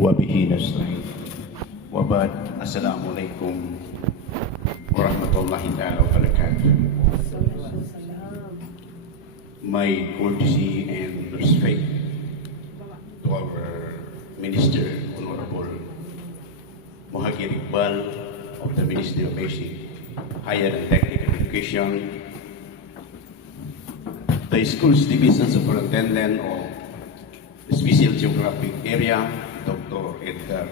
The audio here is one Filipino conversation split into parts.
وبه نستعين وبعد السلام عليكم ورحمة الله تعالى وبركاته My courtesy and respect to our Minister Honorable Mohagir Iqbal of the Ministry of Basic Higher and Technical Education, the school's division superintendent of the Special Geographic Area, Dr. Edgar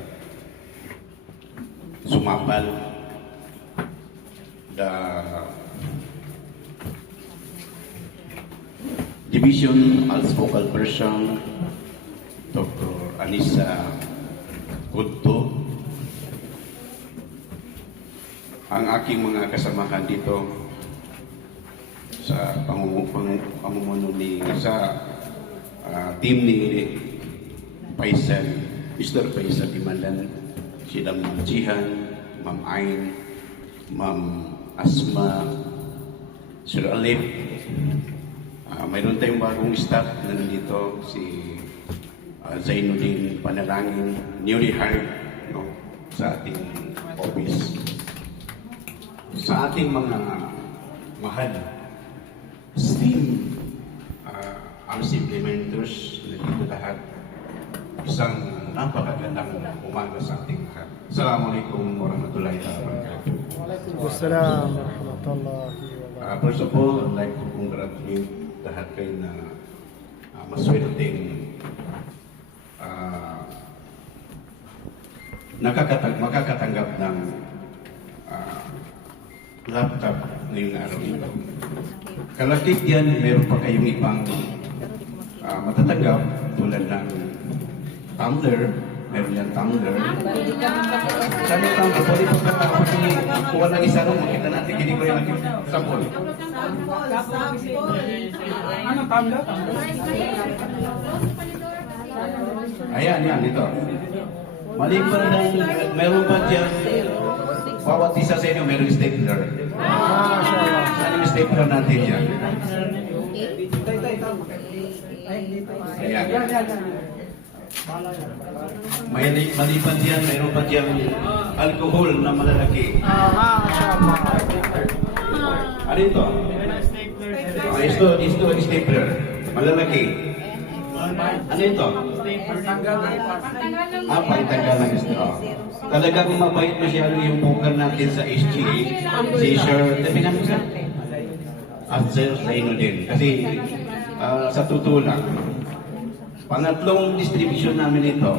Sumapal, the Division als Vocal Person, Dr. Anissa Gudto, ang aking mga kasamahan dito sa pamumuno ni sa ah, team ni Faisal, Mr. Faisal Imalan, sila Ma'am Jihan, Ma'am Ain, Ma'am Asma, Sir Alip, Ah, mayroon tayong bagong staff na nandito, si uh, Zainuddin Panalangin, newly hired no, sa ating office. Sa ating mga mahal, STEAM uh, arms implementers, nandito lahat, isang napakagandang umaga sa ating lahat. Assalamualaikum warahmatullahi wabarakatuh. Waalaikumsalam warahmatullahi wabarakatuh. Uh, first of all, I'd like to congratulate lahat kayo na uh, maswelteng uh, nakakatag makakatanggap ng uh, laptop ngayong araw ito. Kalakip yan, meron pa kayong ibang uh, matatanggap tulad ng tumbler, meron yan tumbler. Sabi ko, pwede po ba ako sige, kuha ng isa ron, makita natin, kini ko yung sample. Ayan, yan, dito. Maliban ng, meron pa dyan, bawat isa sa inyo meron stapler. Saan yung stapler natin yan? Ayan. May maliban diyan, mayroon pa diyang alcohol na malalaki. Ano ito? Ah, ito, ito, stapler. Malalaki. Ano ito? Ah, pangtanggal ng straw. Talagang mabait masyado yung poker natin sa SGA. Si Sir, tabi nga sa Afzel Zaino din. Kasi ah, sa totoo pangatlong distribution namin ito,